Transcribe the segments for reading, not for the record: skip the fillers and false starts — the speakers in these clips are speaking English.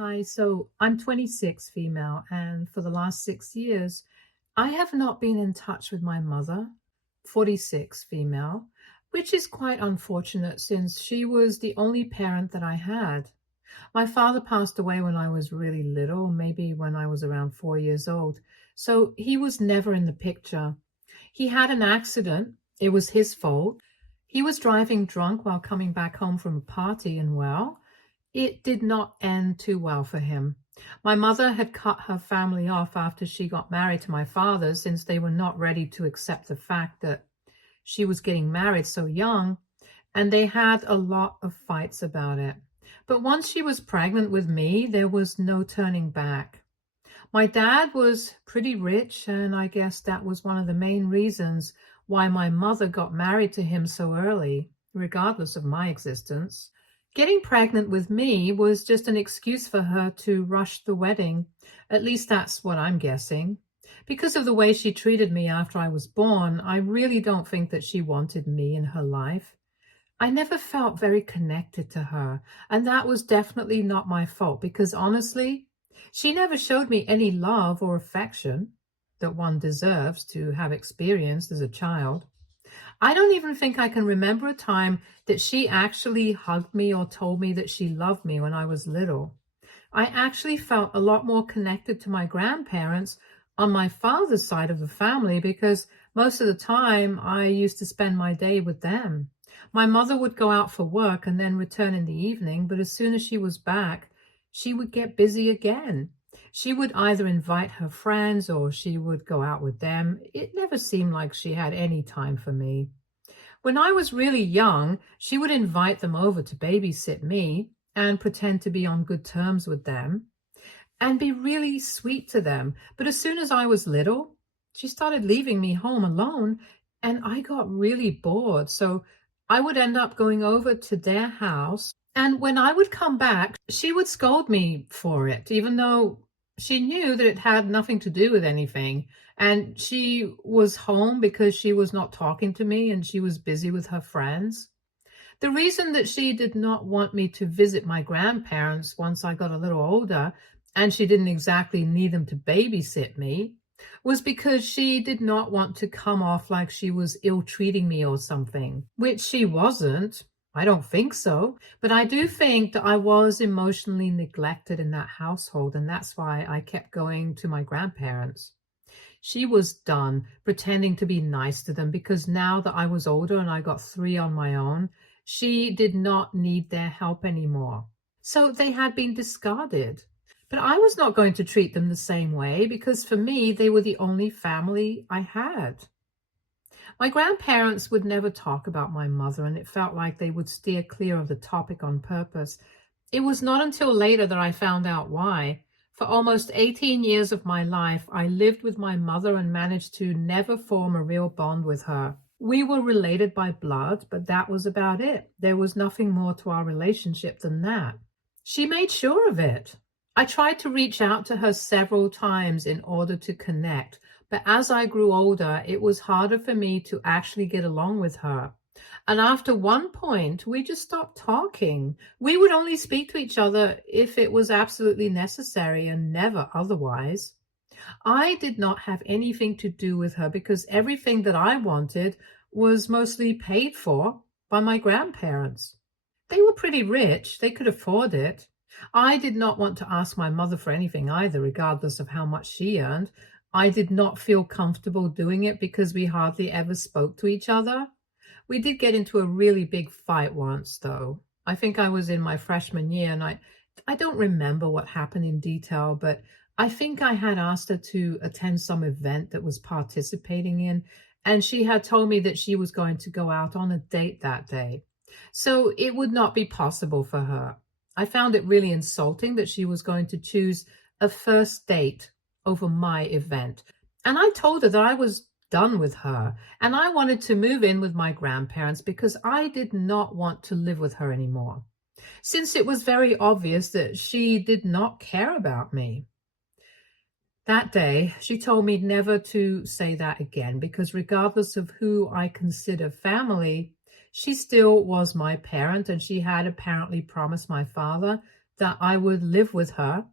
Hi, so I'm 26 female, and for the last 6 years, I have not been in touch with my mother, 46 female, which is quite unfortunate since she was the only parent that I had. My father passed away when I was really little, maybe when I was around 4 years old, so he was never in the picture. He had an accident, it was his fault. He was driving drunk while coming back home from a party, and well, it did not end too well for him. My mother had cut her family off after she got married to my father since they were not ready to accept the fact that she was getting married so young, and they had a lot of fights about it. But once she was pregnant with me, there was no turning back. My dad was pretty rich, and I guess that was one of the main reasons why my mother got married to him so early, regardless of my existence. Getting pregnant with me was just an excuse for her to rush the wedding. At least that's what I'm guessing. Because of the way she treated me after I was born, I really don't think that she wanted me in her life. I never felt very connected to her, and that was definitely not my fault because honestly, she never showed me any love or affection that one deserves to have experienced as a child. I don't even think I can remember a time that she actually hugged me or told me that she loved me when I was little. I actually felt a lot more connected to my grandparents on my father's side of the family because most of the time I used to spend my day with them. My mother would go out for work and then return in the evening, but as soon as she was back, she would get busy again. She would either invite her friends or she would go out with them. It never seemed like she had any time for me. When I was really young, she would invite them over to babysit me and pretend to be on good terms with them and be really sweet to them. But as soon as I was little, she started leaving me home alone and I got really bored. So I would end up going over to their house. And when I would come back, she would scold me for it, even though she knew that it had nothing to do with anything. And she was home because she was not talking to me and she was busy with her friends. The reason that she did not want me to visit my grandparents once I got a little older, and she didn't exactly need them to babysit me, was because she did not want to come off like she was ill-treating me or something, which she wasn't. I don't think so, but I do think that I was emotionally neglected in that household, and that's why I kept going to my grandparents. She was done pretending to be nice to them because now that I was older and I got three on my own, she did not need their help anymore. So they had been discarded. But I was not going to treat them the same way because for me, they were the only family I had. My grandparents would never talk about my mother, and it felt like they would steer clear of the topic on purpose. It was not until later that I found out why. For almost 18 years of my life, I lived with my mother and managed to never form a real bond with her. We were related by blood, but that was about it. There was nothing more to our relationship than that. She made sure of it. I tried to reach out to her several times in order to connect, but as I grew older, it was harder for me to actually get along with her. And after one point, we just stopped talking. We would only speak to each other if it was absolutely necessary and never otherwise. I did not have anything to do with her because everything that I wanted was mostly paid for by my grandparents. They were pretty rich, they could afford it. I did not want to ask my mother for anything either, regardless of how much she earned. I did not feel comfortable doing it because we hardly ever spoke to each other. We did get into a really big fight once, though. I think I was in my freshman year, and I don't remember what happened in detail, but I think I had asked her to attend some event that was participating in, and she had told me that she was going to go out on a date that day. So it would not be possible for her. I found it really insulting that she was going to choose a first date over my event. And I told her that I was done with her and I wanted to move in with my grandparents because I did not want to live with her anymore, since it was very obvious that she did not care about me. That day, she told me never to say that again because regardless of who I consider family, she still was my parent and she had apparently promised my father that I would live with her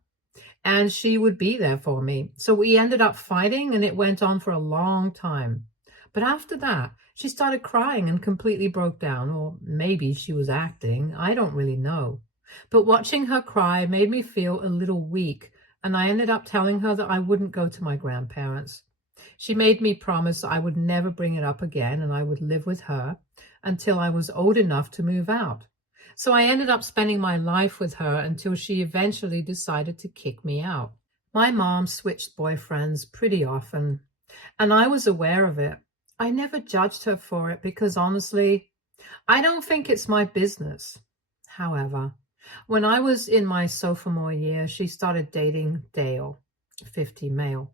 and she would be there for me. So we ended up fighting and it went on for a long time. But after that, she started crying and completely broke down, or maybe she was acting. I don't really know. But watching her cry made me feel a little weak, and I ended up telling her that I wouldn't go to my grandparents. She made me promise I would never bring it up again and I would live with her until I was old enough to move out. So I ended up spending my life with her until she eventually decided to kick me out. My mom switched boyfriends pretty often, and I was aware of it. I never judged her for it because honestly, I don't think it's my business. However, when I was in my sophomore year, she started dating Dale, 50 male.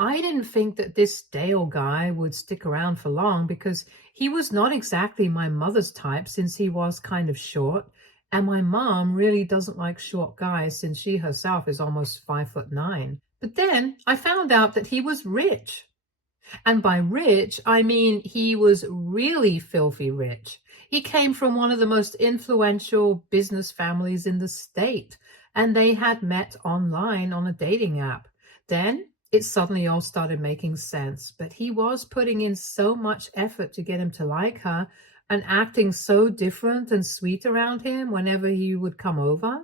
I didn't think that this Dale guy would stick around for long because he was not exactly my mother's type since he was kind of short. And my mom really doesn't like short guys since she herself is almost 5'9". But then I found out that he was rich. And by rich, I mean he was really filthy rich. He came from one of the most influential business families in the state, and they had met online on a dating app. Then it suddenly all started making sense, but he was putting in so much effort to get him to like her and acting so different and sweet around him whenever he would come over.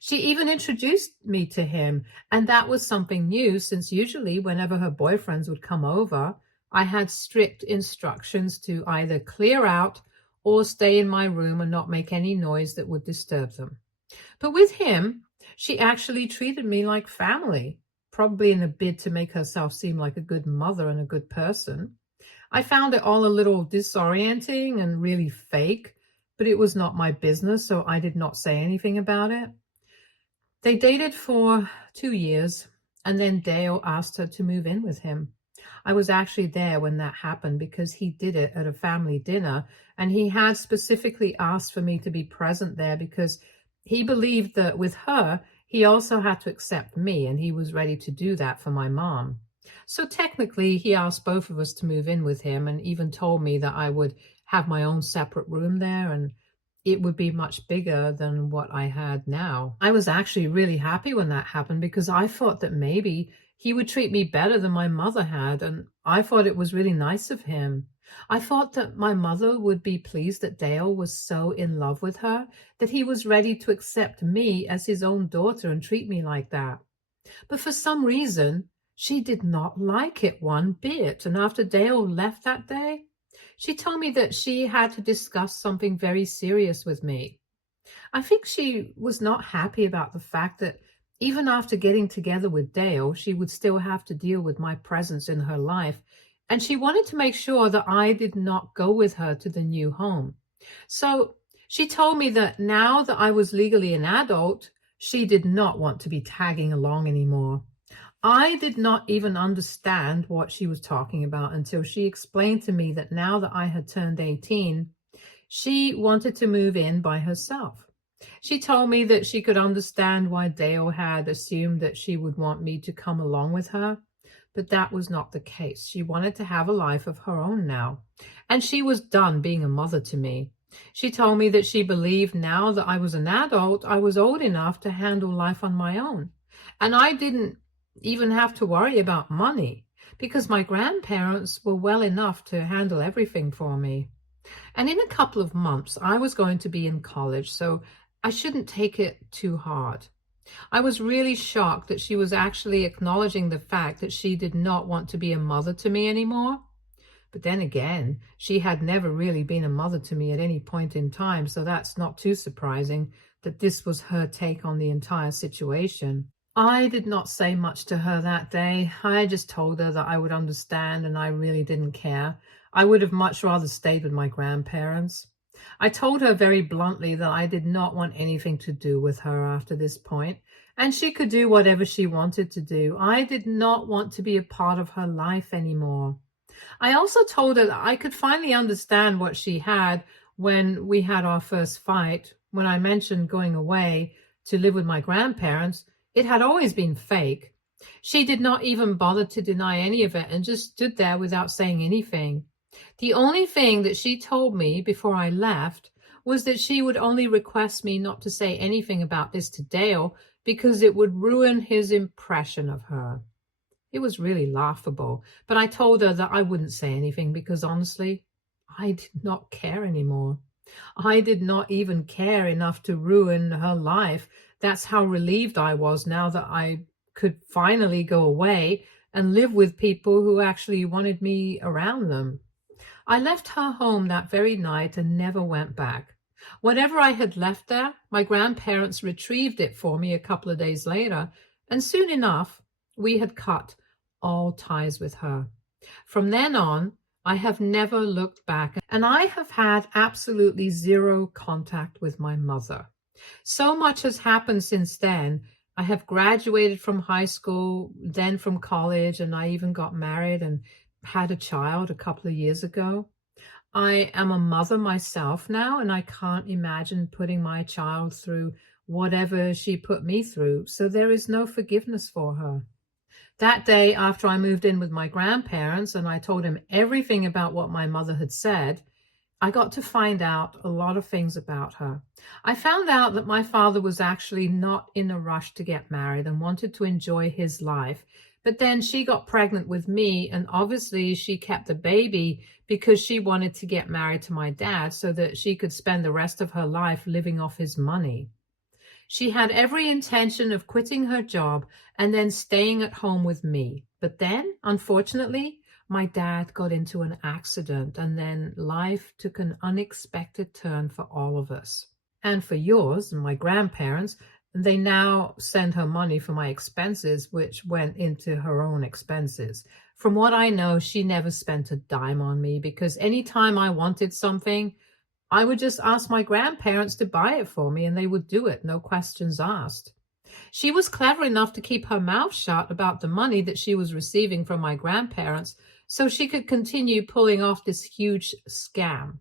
She even introduced me to him, and that was something new since usually whenever her boyfriends would come over, I had strict instructions to either clear out or stay in my room and not make any noise that would disturb them. But with him, she actually treated me like family, probably in a bid to make herself seem like a good mother and a good person. I found it all a little disorienting and really fake, but it was not my business, so I did not say anything about it. They dated for 2 years, and then Dale asked her to move in with him. I was actually there when that happened because he did it at a family dinner, and he had specifically asked for me to be present there because he believed that with her, he also had to accept me, and he was ready to do that for my mom. So technically, he asked both of us to move in with him and even told me that I would have my own separate room there and it would be much bigger than what I had now. I was actually really happy when that happened because I thought that maybe he would treat me better than my mother had, and I thought it was really nice of him. I thought that my mother would be pleased that Dale was so in love with her that he was ready to accept me as his own daughter and treat me like that. But for some reason, she did not like it one bit, and after Dale left that day, she told me that she had to discuss something very serious with me. I think she was not happy about the fact that even after getting together with Dale, she would still have to deal with my presence in her life, and she wanted to make sure that I did not go with her to the new home. So she told me that now that I was legally an adult, she did not want to be tagging along anymore. I did not even understand what she was talking about until she explained to me that now that I had turned 18, she wanted to move in by herself. She told me that she could understand why Dale had assumed that she would want me to come along with her, but that was not the case. She wanted to have a life of her own now, and she was done being a mother to me. She told me that she believed now that I was an adult, I was old enough to handle life on my own, and I didn't even have to worry about money because my grandparents were well enough to handle everything for me. And in a couple of months, I was going to be in college, so I shouldn't take it too hard. I was really shocked that she was actually acknowledging the fact that she did not want to be a mother to me anymore. But then again, she had never really been a mother to me at any point in time, so that's not too surprising that this was her take on the entire situation. I did not say much to her that day. I just told her that I would understand and I really didn't care. I would have much rather stayed with my grandparents. I told her very bluntly that I did not want anything to do with her after this point, and she could do whatever she wanted to do. I did not want to be a part of her life anymore. I also told her that I could finally understand what she had when we had our first fight. When I mentioned going away to live with my grandparents, it had always been fake. She did not even bother to deny any of it and just stood there without saying anything. The only thing that she told me before I left was that she would only request me not to say anything about this to Dale because it would ruin his impression of her. It was really laughable, but I told her that I wouldn't say anything because honestly, I did not care anymore. I did not even care enough to ruin her life. That's how relieved I was now that I could finally go away and live with people who actually wanted me around them. I left her home that very night and never went back. Whatever I had left there, my grandparents retrieved it for me a couple of days later, and soon enough, we had cut all ties with her. From then on, I have never looked back, and I have had absolutely zero contact with my mother. So much has happened since then. I have graduated from high school, then from college, and I even got married and had a child a couple of years ago. I am a mother myself now, and I can't imagine putting my child through whatever she put me through, so there is no forgiveness for her. That day, after I moved in with my grandparents and I told him everything about what my mother had said, I got to find out a lot of things about her. I found out that my father was actually not in a rush to get married and wanted to enjoy his life. But then she got pregnant with me, and obviously she kept the baby because she wanted to get married to my dad so that she could spend the rest of her life living off his money. She had every intention of quitting her job and then staying at home with me. But then, unfortunately, my dad got into an accident, and then life took an unexpected turn for all of us. And for yours, and my grandparents, they now send her money for my expenses, which went into her own expenses. From what I know, she never spent a dime on me because anytime I wanted something, I would just ask my grandparents to buy it for me, and they would do it, no questions asked. She was clever enough to keep her mouth shut about the money that she was receiving from my grandparents so she could continue pulling off this huge scam.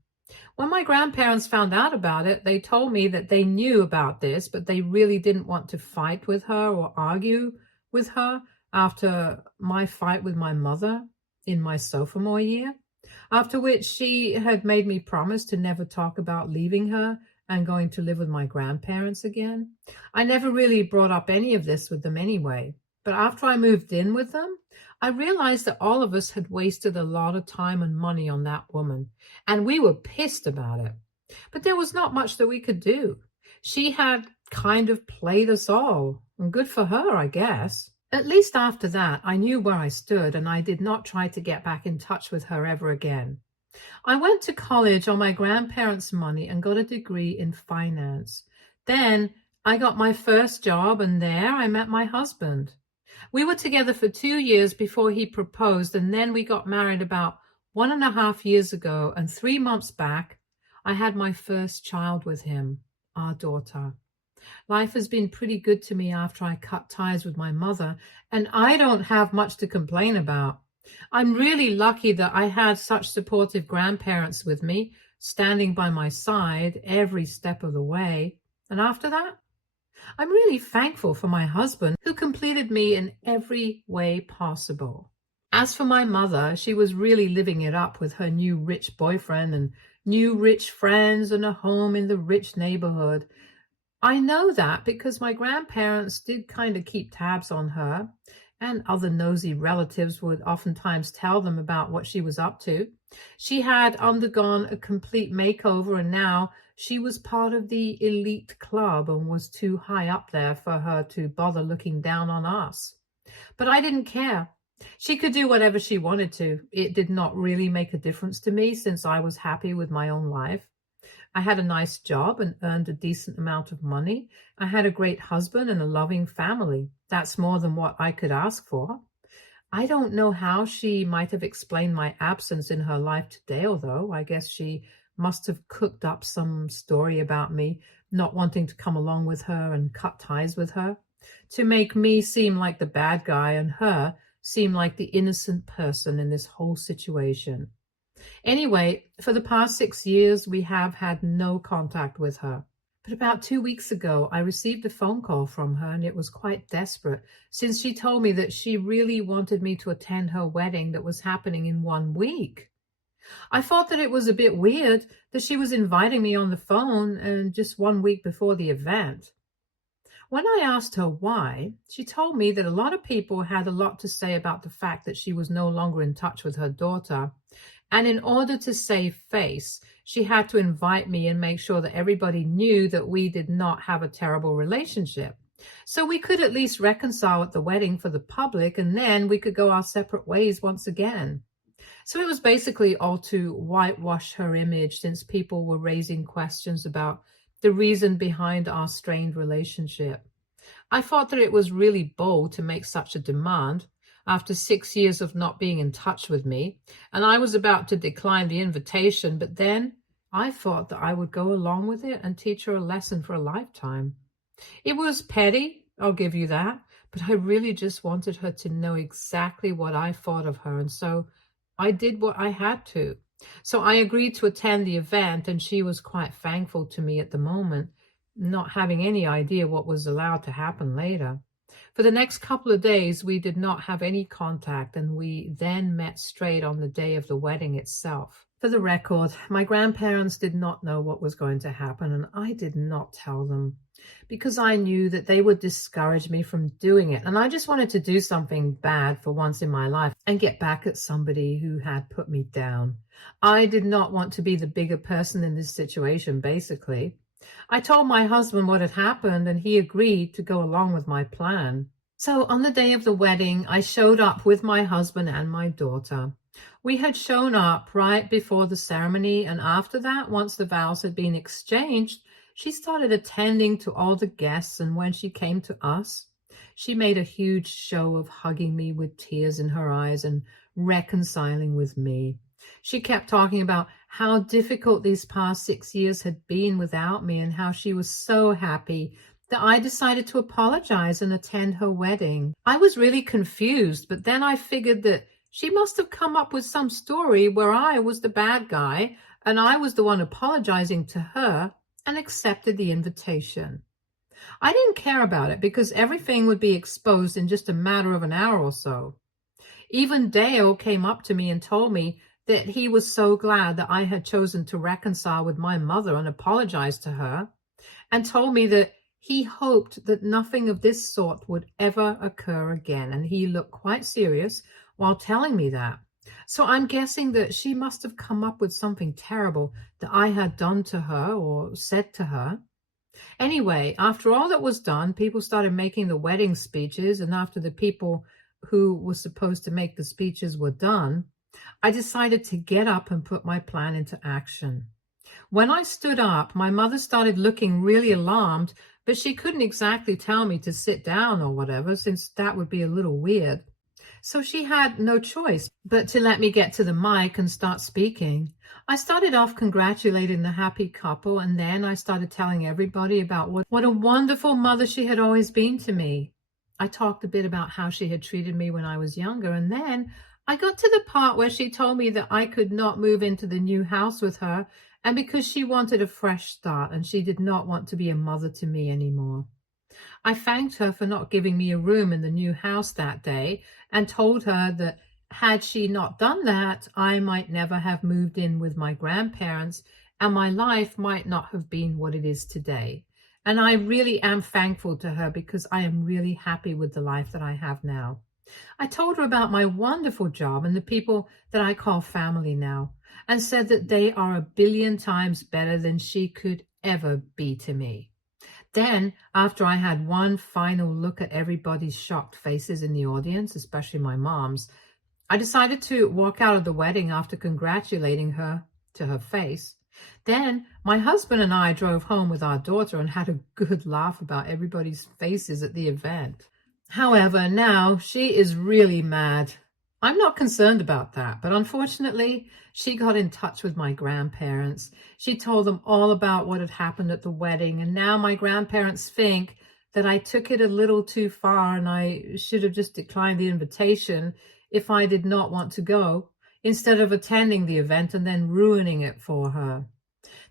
When my grandparents found out about it, they told me that they knew about this, but they really didn't want to fight with her or argue with her after my fight with my mother in my sophomore year. After which she had made me promise to never talk about leaving her and going to live with my grandparents again. I never really brought up any of this with them anyway. But after I moved in with them, I realized that all of us had wasted a lot of time and money on that woman, and we were pissed about it. But there was not much that we could do. She had kind of played us all, and good for her, I guess. At least after that, I knew where I stood, and I did not try to get back in touch with her ever again. I went to college on my grandparents' money and got a degree in finance. Then I got my first job, and there I met my husband. We were together for 2 years before he proposed, and then we got married about 1.5 years ago, and 3 months back, I had my first child with him, our daughter. Life has been pretty good to me after I cut ties with my mother, and I don't have much to complain about. I'm really lucky that I had such supportive grandparents with me, standing by my side every step of the way. And after that, I'm really thankful for my husband, who completed me in every way possible. As for my mother, she was really living it up with her new rich boyfriend and new rich friends and a home in the rich neighborhood. I know that because my grandparents did kind of keep tabs on her, and other nosy relatives would oftentimes tell them about what she was up to. She had undergone a complete makeover, and now she was part of the elite club and was too high up there for her to bother looking down on us. But I didn't care. She could do whatever she wanted to. It did not really make a difference to me since I was happy with my own life. I had a nice job and earned a decent amount of money. I had a great husband and a loving family. That's more than what I could ask for. I don't know how she might have explained my absence in her life to Dale, though. I guess she must have cooked up some story about me not wanting to come along with her and cut ties with her to make me seem like the bad guy and her seem like the innocent person in this whole situation. Anyway, for the past 6 years, we have had no contact with her. But about 2 weeks ago, I received a phone call from her, and it was quite desperate, since she told me that she really wanted me to attend her wedding that was happening in 1 week. I thought that it was a bit weird that she was inviting me on the phone and just 1 week before the event. When I asked her why, she told me that a lot of people had a lot to say about the fact that she was no longer in touch with her daughter. And in order to save face, she had to invite me and make sure that everybody knew that we did not have a terrible relationship. So we could at least reconcile at the wedding for the public, and then we could go our separate ways once again. So it was basically all to whitewash her image, since people were raising questions about the reason behind our strained relationship. I thought that it was really bold to make such a demand after 6 years of not being in touch with me, and I was about to decline the invitation, but then I thought that I would go along with it and teach her a lesson for a lifetime. It was petty, I'll give you that, but I really just wanted her to know exactly what I thought of her, and so I did what I had to. So I agreed to attend the event, and she was quite thankful to me at the moment, not having any idea what was allowed to happen later. For the next couple of days, we did not have any contact, and we then met straight on the day of the wedding itself. For the record, my grandparents did not know what was going to happen, and I did not tell them because I knew that they would discourage me from doing it. And I just wanted to do something bad for once in my life and get back at somebody who had put me down. I did not want to be the bigger person in this situation, basically. I told my husband what had happened, and he agreed to go along with my plan. So on the day of the wedding, I showed up with my husband and my daughter. We had shown up right before the ceremony, and after that, once the vows had been exchanged, she started attending to all the guests, and when she came to us, she made a huge show of hugging me with tears in her eyes and reconciling with me. She kept talking about how difficult these past 6 years had been without me and how she was so happy that I decided to apologize and attend her wedding. I was really confused, but then I figured that she must have come up with some story where I was the bad guy and I was the one apologizing to her, and accepted the invitation. I didn't care about it because everything would be exposed in just a matter of an hour or so. Even Dale came up to me and told me that he was so glad that I had chosen to reconcile with my mother and apologize to her, and told me that he hoped that nothing of this sort would ever occur again. And he looked quite serious while telling me that. So I'm guessing that she must have come up with something terrible that I had done to her or said to her. Anyway, after all that was done, people started making the wedding speeches, and after the people who were supposed to make the speeches were done, I decided to get up and put my plan into action. When I stood up, my mother started looking really alarmed, but she couldn't exactly tell me to sit down or whatever, since that would be a little weird. So she had no choice but to let me get to the mic and start speaking. I started off congratulating the happy couple, and then I started telling everybody about what a wonderful mother she had always been to me. I talked a bit about how she had treated me when I was younger, and then I got to the part where she told me that I could not move into the new house with her, and because she wanted a fresh start and she did not want to be a mother to me anymore. I thanked her for not giving me a room in the new house that day and told her that had she not done that, I might never have moved in with my grandparents and my life might not have been what it is today. And I really am thankful to her because I am really happy with the life that I have now. I told her about my wonderful job and the people that I call family now, and said that they are 1,000,000,000 times better than she could ever be to me. Then, after I had one final look at everybody's shocked faces in the audience, especially my mom's, I decided to walk out of the wedding after congratulating her to her face. Then my husband and I drove home with our daughter and had a good laugh about everybody's faces at the event. However, now she is really mad. I'm not concerned about that, but unfortunately, she got in touch with my grandparents. She told them all about what had happened at the wedding, and now my grandparents think that I took it a little too far and I should have just declined the invitation if I did not want to go, instead of attending the event and then ruining it for her.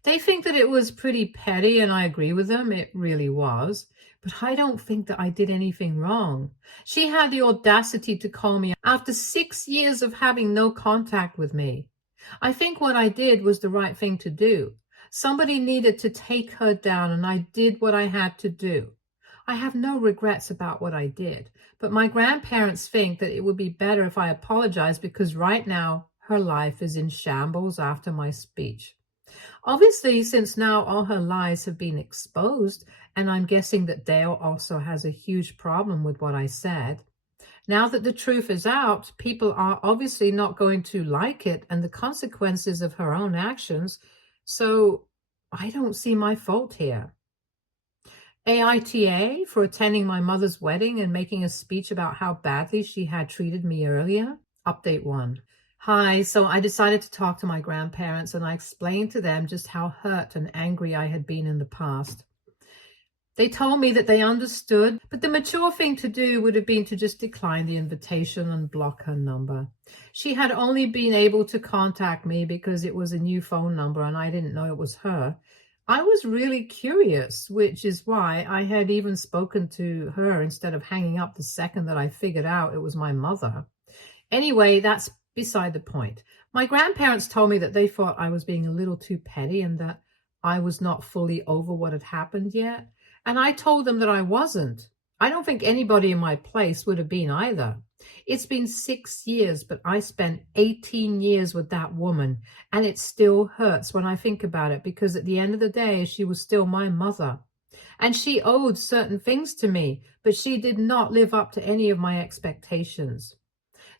They think that it was pretty petty, and I agree with them, it really was. But I don't think that I did anything wrong. She had the audacity to call me after 6 years of having no contact with me. I think what I did was the right thing to do. Somebody needed to take her down, and I did what I had to do. I have no regrets about what I did, but my grandparents think that it would be better if I apologize because right now her life is in shambles after my speech. Obviously, since now all her lies have been exposed, and I'm guessing that Dale also has a huge problem with what I said. Now that the truth is out, people are obviously not going to like it and the consequences of her own actions. So I don't see my fault here. AITA for attending my mother's wedding and making a speech about how badly she had treated me earlier. Update 1. Hi, so I decided to talk to my grandparents and I explained to them just how hurt and angry I had been in the past. They told me that they understood, but the mature thing to do would have been to just decline the invitation and block her number. She had only been able to contact me because it was a new phone number and I didn't know it was her. I was really curious, which is why I had even spoken to her instead of hanging up the second that I figured out it was my mother. Anyway, that's beside the point. My grandparents told me that they thought I was being a little too petty and that I was not fully over what had happened yet. And I told them that I wasn't. I don't think anybody in my place would have been either. It's been 6 years, but I spent 18 years with that woman, and it still hurts when I think about it because at the end of the day, she was still my mother. And she owed certain things to me, but she did not live up to any of my expectations.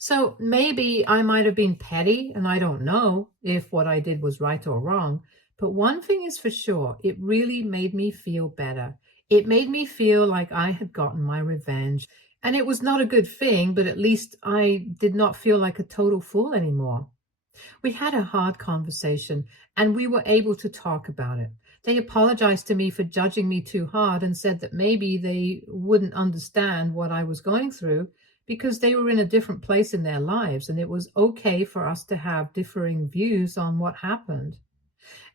So maybe I might have been petty, and I don't know if what I did was right or wrong. But one thing is for sure, it really made me feel better. It made me feel like I had gotten my revenge. And it was not a good thing, but at least I did not feel like a total fool anymore. We had a hard conversation, and we were able to talk about it. They apologized to me for judging me too hard and said that maybe they wouldn't understand what I was going through because they were in a different place in their lives, and it was okay for us to have differing views on what happened.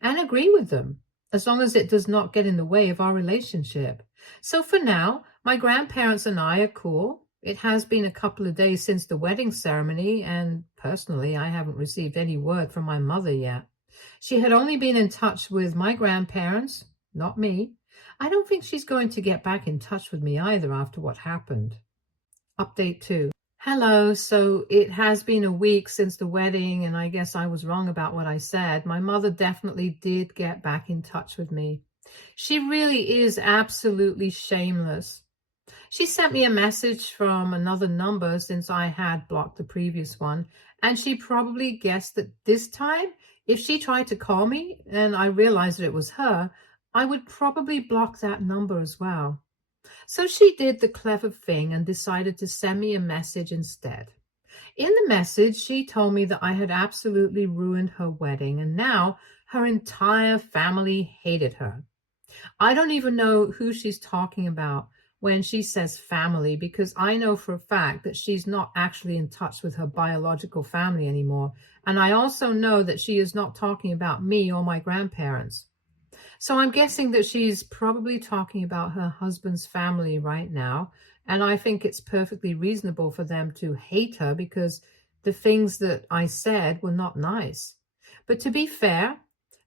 And agree with them, as long as it does not get in the way of our relationship. So for now, my grandparents and I are cool. It has been a couple of days since the wedding ceremony, and personally, I haven't received any word from my mother yet. She had only been in touch with my grandparents, not me. I don't think she's going to get back in touch with me either after what happened. Update 2. Hello, so it has been a week since the wedding, and I guess I was wrong about what I said. My mother definitely did get back in touch with me. She really is absolutely shameless. She sent me a message from another number since I had blocked the previous one, and she probably guessed that this time, if she tried to call me and I realized that it was her, I would probably block that number as well. So she did the clever thing and decided to send me a message instead. In the message, she told me that I had absolutely ruined her wedding, and now her entire family hated her. I don't even know who she's talking about when she says family, because I know for a fact that she's not actually in touch with her biological family anymore. And I also know that she is not talking about me or my grandparents. So I'm guessing that she's probably talking about her husband's family right now. And I think it's perfectly reasonable for them to hate her because the things that I said were not nice. But to be fair,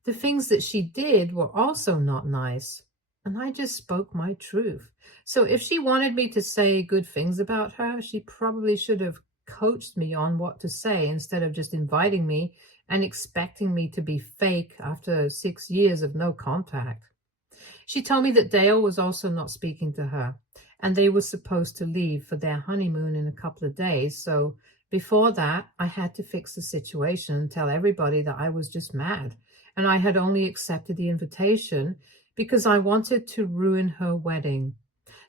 the things that she did were also not nice. And I just spoke my truth. So if she wanted me to say good things about her, she probably should have coached me on what to say instead of just inviting me and expecting me to be fake after 6 years of no contact. She told me that Dale was also not speaking to her, and they were supposed to leave for their honeymoon in a couple of days. So before that, I had to fix the situation and tell everybody that I was just mad, and I had only accepted the invitation because I wanted to ruin her wedding,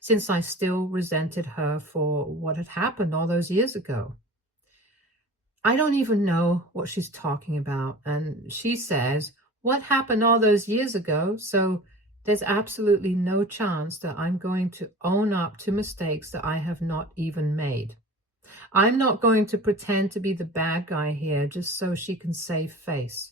since I still resented her for what had happened all those years ago. I don't even know what she's talking about. And she says, what happened all those years ago? So there's absolutely no chance that I'm going to own up to mistakes that I have not even made. I'm not going to pretend to be the bad guy here just so she can save face.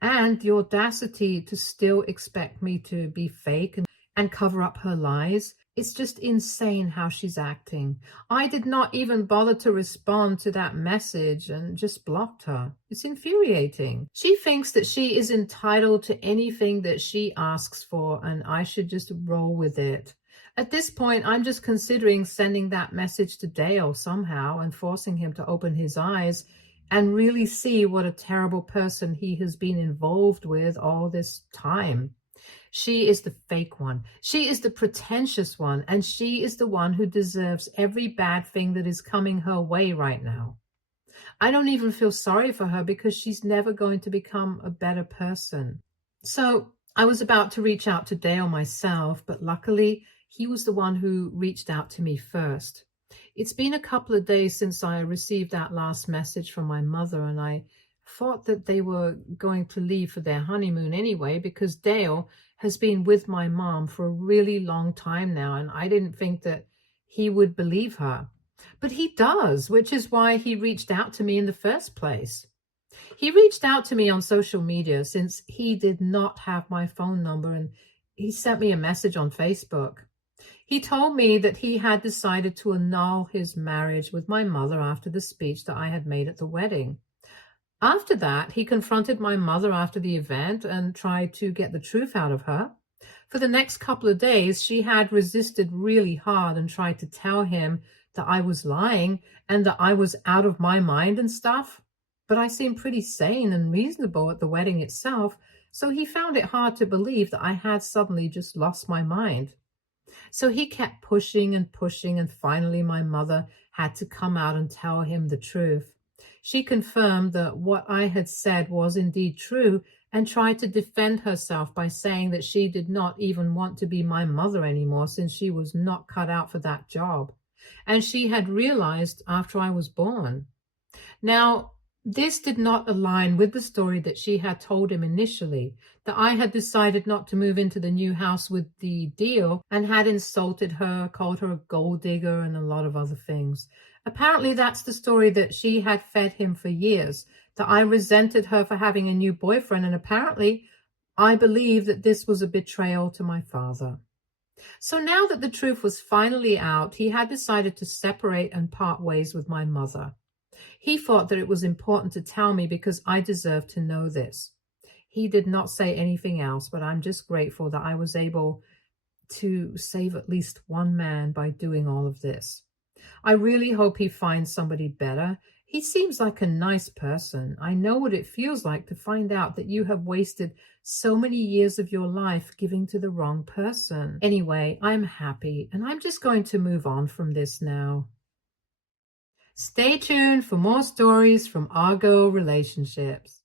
And the audacity to still expect me to be fake and cover up her lies It's just insane how she's acting. I did not even bother to respond to that message and just blocked her. It's infuriating. She thinks that she is entitled to anything that she asks for, and I should just roll with it. At this point, I'm just considering sending that message to Dale somehow and forcing him to open his eyes and really see what a terrible person he has been involved with all this time. She is the fake one. She is the pretentious one, and she is the one who deserves every bad thing that is coming her way right now. I don't even feel sorry for her because she's never going to become a better person. So I was about to reach out to Dale myself, but luckily he was the one who reached out to me first. It's been a couple of days since I received that last message from my mother, and I thought that they were going to leave for their honeymoon anyway because Dale has been with my mom for a really long time now, and I didn't think that he would believe her. But he does, which is why he reached out to me in the first place. He reached out to me on social media since he did not have my phone number, and he sent me a message on Facebook. He told me that he had decided to annul his marriage with my mother after the speech that I had made at the wedding. After that, he confronted my mother after the event and tried to get the truth out of her. For the next couple of days, she had resisted really hard and tried to tell him that I was lying and that I was out of my mind and stuff. But I seemed pretty sane and reasonable at the wedding itself, so he found it hard to believe that I had suddenly just lost my mind. So he kept pushing and pushing, and finally my mother had to come out and tell him the truth. She confirmed that what I had said was indeed true and tried to defend herself by saying that she did not even want to be my mother anymore since she was not cut out for that job. And she had realized after I was born. Now, this did not align with the story that she had told him initially, that I had decided not to move into the new house with the deal and had insulted her, called her a gold digger, and a lot of other things. Apparently, that's the story that she had fed him for years, that I resented her for having a new boyfriend, and apparently, I believe that this was a betrayal to my father. So now that the truth was finally out, he had decided to separate and part ways with my mother. He thought that it was important to tell me because I deserved to know this. He did not say anything else, but I'm just grateful that I was able to save at least one man by doing all of this. I really hope he finds somebody better. He seems like a nice person. I know what it feels like to find out that you have wasted so many years of your life giving to the wrong person. Anyway, I'm happy, and I'm just going to move on from this now. Stay tuned for more stories from Argo Relationships.